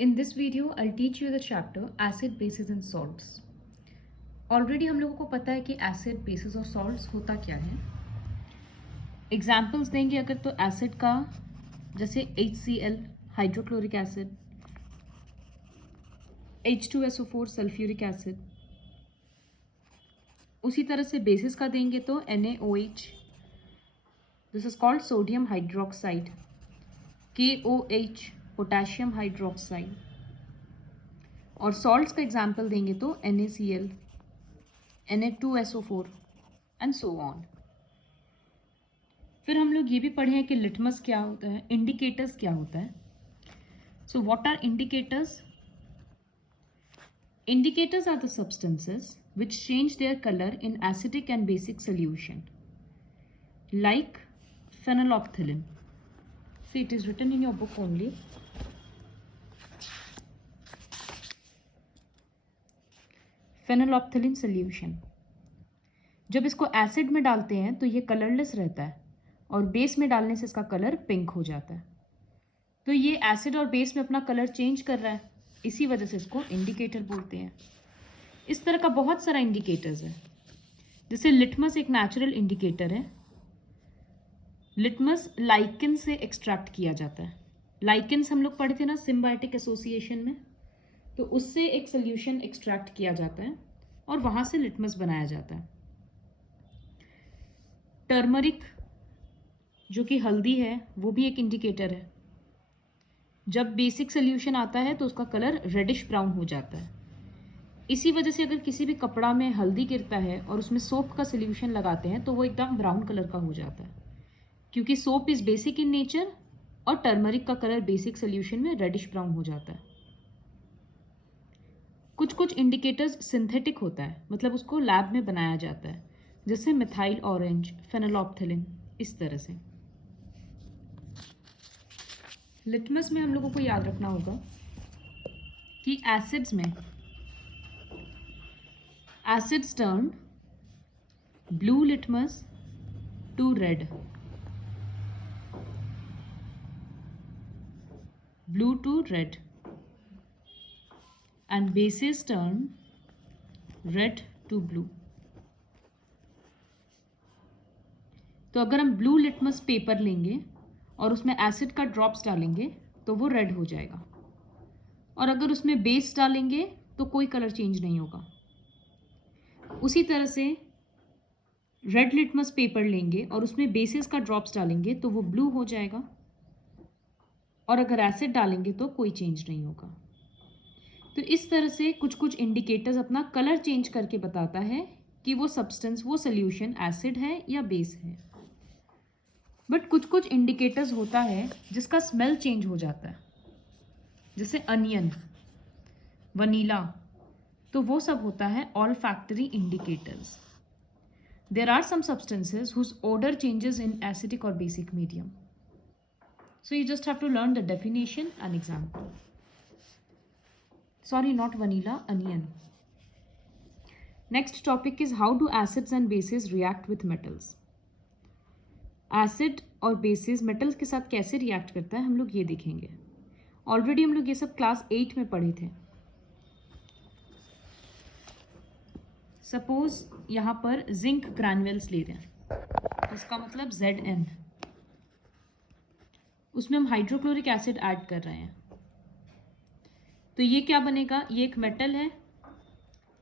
In this video, I'll teach you the chapter acid, bases and salts. Already हम लोगों को पता है कि एसिड, बेसिस और सॉल्ट्स होता क्या है. एग्जाम्पल्स देंगे अगर तो एसिड का, जैसे HCl hydrochloric acid, H2SO4 sulphuric acid. उसी तरह से बेसिस का देंगे तो NaOH, this is called sodium hydroxide, KOH potassium hydroxide. और सॉल्ट्स का एग्जाम्पल देंगे तो NaCl, Na2SO4 and so on. फिर हम लोग ये भी पढ़े हैं कि लिटमस क्या होता है, इंडिकेटर्स क्या होता है. So what are indicators? Indicators are the substances which change their color in acidic and basic solution, like phenolphthalein. See, it is written in your book only. Phenolphthalein solution. जब इसको acid में डालते हैं तो ये कलरलेस रहता है और बेस में डालने से इसका कलर पिंक हो जाता है. तो ये एसिड और बेस में अपना कलर चेंज कर रहा है, इसी वजह से इसको इंडिकेटर बोलते हैं. इस तरह का बहुत सारा इंडिकेटर्स है. जैसे लिटमस एक नेचुरल इंडिकेटर है. लिटमस लाइकेन से एक्सट्रैक्ट किया जाता है. लाइकेन्स हम लोग पढ़े थे ना सिम्बायोटिक एसोसिएशन में, तो उससे एक सोल्यूशन एक्सट्रैक्ट किया जाता है और वहाँ से लिटमस बनाया जाता है. टर्मरिक जो कि हल्दी है वो भी एक इंडिकेटर है. जब बेसिक सोल्यूशन आता है तो उसका कलर रेडिश ब्राउन हो जाता है. इसी वजह से अगर किसी भी कपड़ा में हल्दी गिरता है और उसमें सोप का सोल्यूशन लगाते हैं तो वो एकदम ब्राउन कलर का हो जाता है, क्योंकि soap is basic in nature और टर्मरिक का कलर बेसिक सोल्यूशन में रेडिश ब्राउन हो जाता है. कुछ कुछ इंडिकेटर्स सिंथेटिक होता है, मतलब उसको लैब में बनाया जाता है, जैसे मिथाइल ऑरेंज, फेनोल्फथलीन, इस तरह से. लिटमस में हम लोगों को याद रखना होगा कि एसिड्स में acids turn blue litmus to red, blue to red, and bases turn red to blue. तो अगर हम ब्लू लिटमस पेपर लेंगे और उसमें एसिड का ड्रॉप्स डालेंगे तो वो रेड हो जाएगा, और अगर उसमें बेस डालेंगे तो कोई कलर चेंज नहीं होगा. उसी तरह से रेड लिटमस पेपर लेंगे और उसमें बेसिस का ड्रॉप्स डालेंगे तो वो ब्लू हो जाएगा, और अगर एसिड डालेंगे तो कोई चेंज नहीं होगा. तो इस तरह से कुछ कुछ इंडिकेटर्स अपना कलर चेंज करके बताता है कि वो सब्सटेंस, वो सोल्यूशन एसिड है या बेस है. बट कुछ कुछ इंडिकेटर्स होता है जिसका स्मेल चेंज हो जाता है, जैसे अनियन, वनीला, तो वो सब होता है olfactory indicators. There are some substances whose odor changes in acidic or basic medium. So you just have to learn the definition and example. Sorry, not vanilla, onion. Next topic is how do acids and bases react with metals. Acid और basis metals के साथ कैसे react करता है हम लोग ये देखेंगे. ऑलरेडी हम लोग ये सब क्लास 8 में पढ़े थे. सपोज यहाँ पर जिंक ग्रैन्युल्स ले रहे हैं, इसका मतलब Zn. उसमें हम हाइड्रोक्लोरिक एसिड ऐड कर रहे हैं, तो ये क्या बनेगा, ये एक मेटल है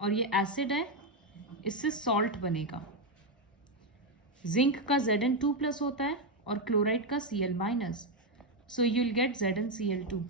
और ये एसिड है, इससे सॉल्ट बनेगा. जिंक का Zn2+ होता है और क्लोराइड का Cl-, so you will get ZnCl2.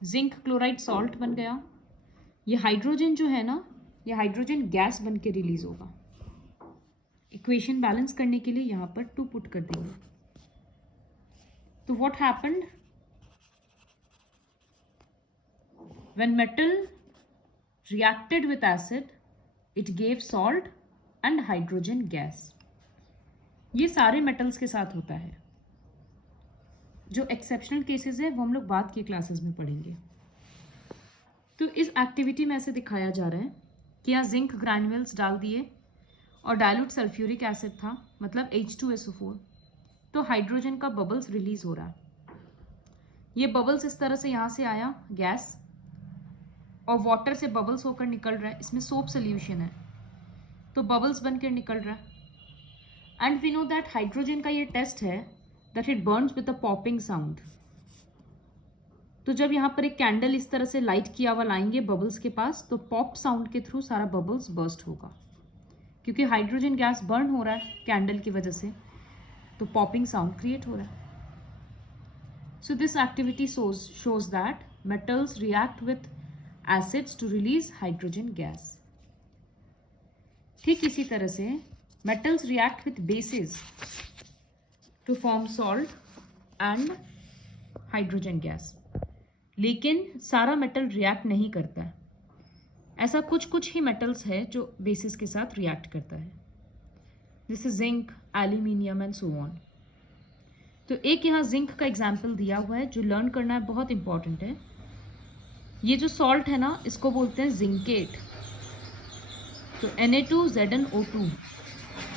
Zinc chloride salt बन गया. ये हाइड्रोजन जो है ना, ये हाइड्रोजन गैस बन के रिलीज होगा. इक्वेशन बैलेंस करने के लिए यहाँ पर 2 पुट कर देंगे. तो what happened when metal reacted with acid, it gave salt and hydrogen gas. ये सारे मेटल्स के साथ होता है. जो एक्सेप्शनल केसेस है वो हम लोग बाद की क्लासेस में पढ़ेंगे. तो इस एक्टिविटी में ऐसे दिखाया जा रहा है कि यहाँ जिंक ग्रैन्युल्स डाल दिए और डाइल्यूट सल्फ्यूरिक एसिड था, मतलब H2SO4, तो हाइड्रोजन का बबल्स रिलीज हो रहा है. ये बबल्स इस तरह से यहाँ से आया गैस, और वाटर से बबल्स होकर निकल रहा है, इसमें सोप सोल्यूशन है तो बबल्स बनकर निकल रहा है। And we know that hydrogen का ये टेस्ट है that it burns with a popping sound. तो जब यहाँ पर एक कैंडल इस तरह से लाइट किया हुआ लाएंगे बबल्स के पास, तो पॉप साउंड के थ्रू सारा बबल्स बर्स्ट होगा, क्योंकि हाइड्रोजन गैस बर्न हो रहा है कैंडल की वजह से, तो पॉपिंग साउंड क्रिएट हो रहा है। So this activity shows that metals react with acids to release hydrogen gas. ठीक इसी तरह से metals react with bases to form salt and hydrogen gas. लेकिन सारा मेटल रिएक्ट नहीं करता है, ऐसा कुछ कुछ ही मेटल्स है जो बेसिस के साथ रिएक्ट करता है, जैसे zinc, aluminium and so on. तो एक यहाँ जिंक का एग्जाम्पल दिया हुआ है जो लर्न करना है, बहुत इंपॉर्टेंट है। ये जो सॉल्ट है ना, इसको बोलते हैं जिंकेट। तो Na2ZnO2,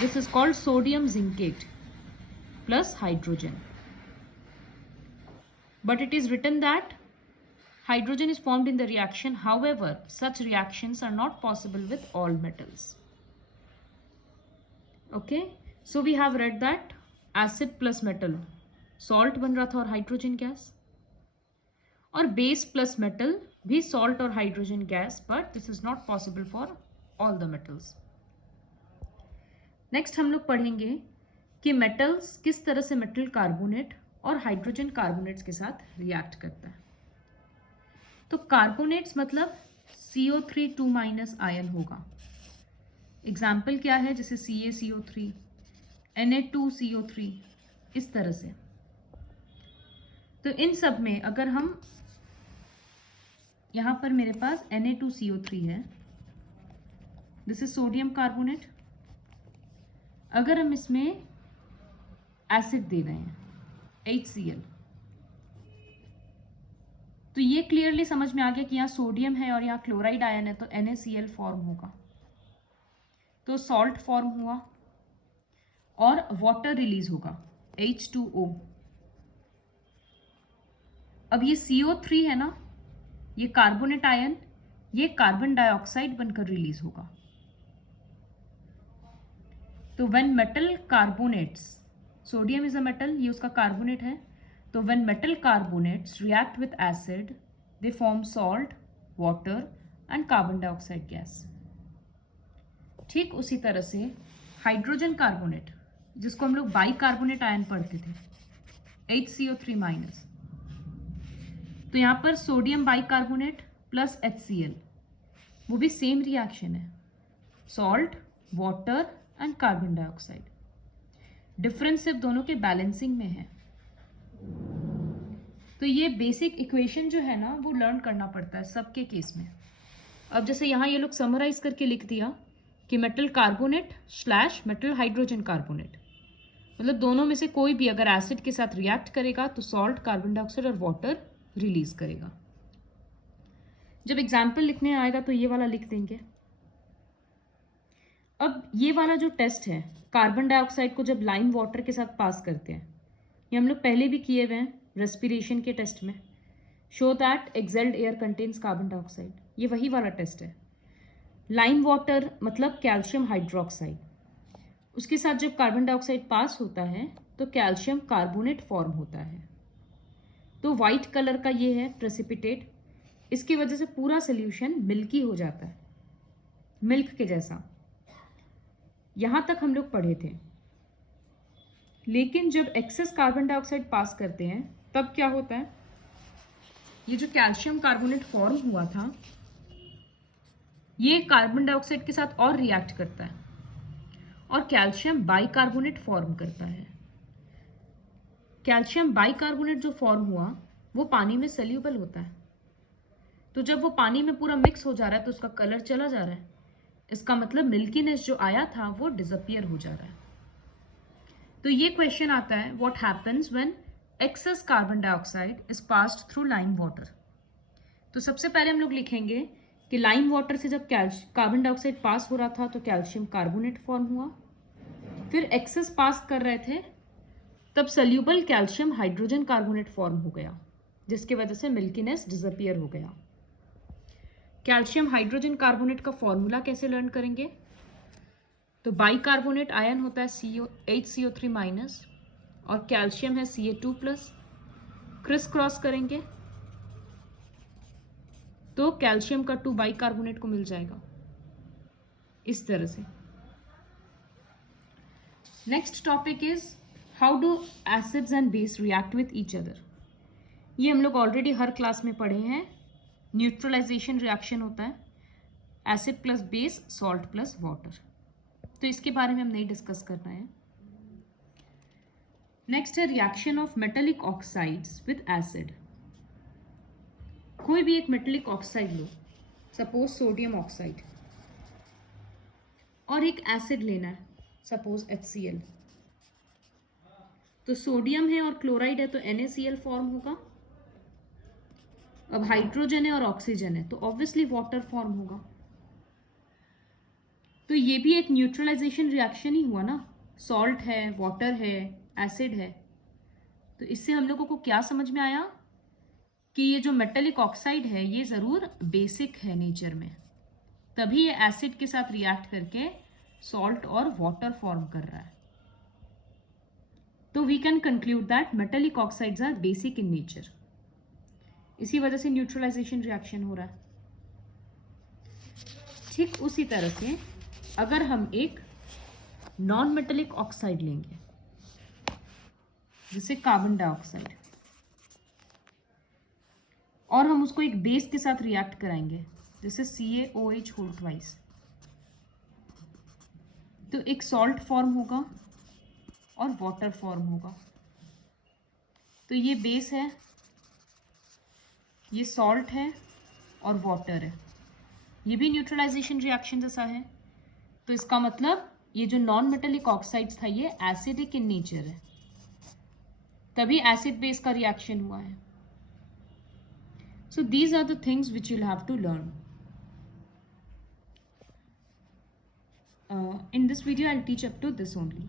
this is called sodium zincate plus hydrogen, but it is written that hydrogen is formed in the reaction. However, such reactions are not possible with all metals. Okay, so we have read that acid plus metal, salt बन रहा था और hydrogen gas, और base plus metal भी salt और hydrogen gas, but this is not possible for all the metals. Next हम लोग पढ़ेंगे कि metals किस तरह से metal carbonate और hydrogen carbonates के साथ react करता है। तो कार्बोनेट्स मतलब CO3 2- आयन होगा। एग्जाम्पल क्या है, जैसे CaCO3, Na2CO3, इस तरह से। तो इन सब में अगर हम, यहाँ पर मेरे पास Na2CO3 है, दिस इज सोडियम कार्बोनेट। अगर हम इसमें एसिड दे रहे हैं HCl, तो ये क्लियरली समझ में आ गया कि यहाँ सोडियम है और यहाँ क्लोराइड आयन है, तो NaCl फॉर्म होगा, तो सॉल्ट फॉर्म हुआ और वाटर रिलीज होगा H2O। अब ये CO3 है ना, ये कार्बोनेट आयन, ये कार्बन डाइऑक्साइड बनकर रिलीज होगा। तो when metal carbonates, sodium is a metal, ये उसका कार्बोनेट है, तो when metal carbonates react with acid, they form salt, water and carbon dioxide gas. ठीक उसी तरह से हाइड्रोजन कार्बोनेट, जिसको हम लोग बाइकार्बोनेट आयन पढ़ते थे, HCO3-, तो यहाँ पर सोडियम बाइकार्बोनेट प्लस HCl, वो भी सेम रिएक्शन है, salt, water and carbon dioxide. Difference सिर्फ दोनों के बैलेंसिंग में है। तो ये बेसिक इक्वेशन जो है ना, वो लर्न करना पड़ता है सबके केस में। अब जैसे यहाँ ये लोग समराइज करके लिख दिया कि metal carbonate / metal hydrogen carbonate, मतलब दोनों में से कोई भी अगर एसिड के साथ रिएक्ट करेगा तो सॉल्ट, कार्बन डाइऑक्साइड और वाटर रिलीज करेगा। जब एग्जाम्पल लिखने आएगा तो ये वाला लिख देंगे। अब ये वाला जो टेस्ट है, कार्बन डाइऑक्साइड को जब लाइम वाटर के साथ पास करते हैं, ये हम लोग पहले भी किए हुए हैं रेस्पिरेशन के टेस्ट में। Show that excelled air contains carbon dioxide, ये वही वाला टेस्ट है। लाइम वाटर मतलब कैल्शियम हाइड्रोक्साइड, उसके साथ जब कार्बन डाइऑक्साइड पास होता है तो कैल्शियम कार्बोनेट फॉर्म होता है। तो वाइट कलर का ये है प्रेसिपिटेट, इसकी वजह से पूरा सोल्यूशन मिल्की हो जाता है, मिल्क के जैसा। यहां तक हम लोग पढ़े थे। लेकिन जब एक्सेस कार्बन डाइऑक्साइड पास करते हैं तब क्या होता है, ये जो कैल्शियम कार्बोनेट फॉर्म हुआ था, ये कार्बन डाइऑक्साइड के साथ और रिएक्ट करता है और कैल्शियम बाइकार्बोनेट फॉर्म करता है। कैल्शियम बाइकार्बोनेट जो फॉर्म हुआ वो पानी में सोल्यूबल होता है, तो जब वो पानी में पूरा मिक्स हो जा रहा है तो उसका कलर चला जा रहा है, इसका मतलब मिल्कीनेस जो आया था वो डिसअपियर हो जा रहा है। तो ये क्वेश्चन आता है, what happens when excess carbon dioxide is passed through lime water. तो सबसे पहले हम लोग लिखेंगे कि लाइम वाटर से जब कार्बन डाइऑक्साइड पास हो रहा था तो कैल्शियम कार्बोनेट फॉर्म हुआ, फिर एक्सेस पास कर रहे थे तब soluble calcium hydrogen carbonate form हो गया, जिसकी वजह से मिल्कीनेस डिसअपियर हो गया। कैल्शियम हाइड्रोजन कार्बोनेट का फॉर्मूला कैसे लर्न करेंगे? तो बाइकार्बोनेट आयन होता है HCO3 माइनस और कैल्शियम है Ca2 प्लस। क्रिस क्रॉस करेंगे तो कैल्शियम का 2 बाइकार्बोनेट को मिल जाएगा इस तरह से। Next topic is how do acids and base react with each other. ये हम लोग ऑलरेडी हर क्लास में पढ़े हैं। न्यूट्रलाइजेशन रिएक्शन होता है acid plus base, salt plus water, तो इसके बारे में हम नहीं डिस्कस करना है। नेक्स्ट है reaction of metallic oxides with acid. कोई भी एक मेटेलिक ऑक्साइड लो, सपोज सोडियम ऑक्साइड, और एक एसिड लेना है सपोज HCl। तो सोडियम है और क्लोराइड है तो NaCl फॉर्म होगा। अब हाइड्रोजन है और ऑक्सीजन है तो ऑब्वियसली वाटर फॉर्म होगा। तो ये भी एक न्यूट्रलाइजेशन रिएक्शन ही हुआ ना, सॉल्ट है, वाटर है, एसिड है। तो इससे हम लोगों को क्या समझ में आया कि ये जो मेटेलिक ऑक्साइड है ये ज़रूर बेसिक है नेचर में, तभी ये एसिड के साथ रिएक्ट करके सॉल्ट और वाटर फॉर्म कर रहा है। तो we can conclude that metallic oxides are basic in nature, इसी वजह से न्यूट्रलाइजेशन रिएक्शन हो रहा है। ठीक उसी तरह से अगर हम एक नॉन मेटेलिक ऑक्साइड लेंगे जैसे कार्बन डाइऑक्साइड, और हम उसको एक बेस के साथ रिएक्ट कराएंगे जैसे CaOH होल ट्वाइस, तो एक सॉल्ट फॉर्म होगा और वाटर फॉर्म होगा। तो ये बेस है, ये सॉल्ट है और वाटर है, ये भी न्यूट्रलाइजेशन रिएक्शन जैसा है। तो इसका मतलब ये जो नॉन मेटेलिक ऑक्साइड्स था ये एसिडिक इन नेचर है, तभी एसिड बेस का रिएक्शन हुआ है। So these are the things which you'll have to learn. In this video I'll teach up to this only.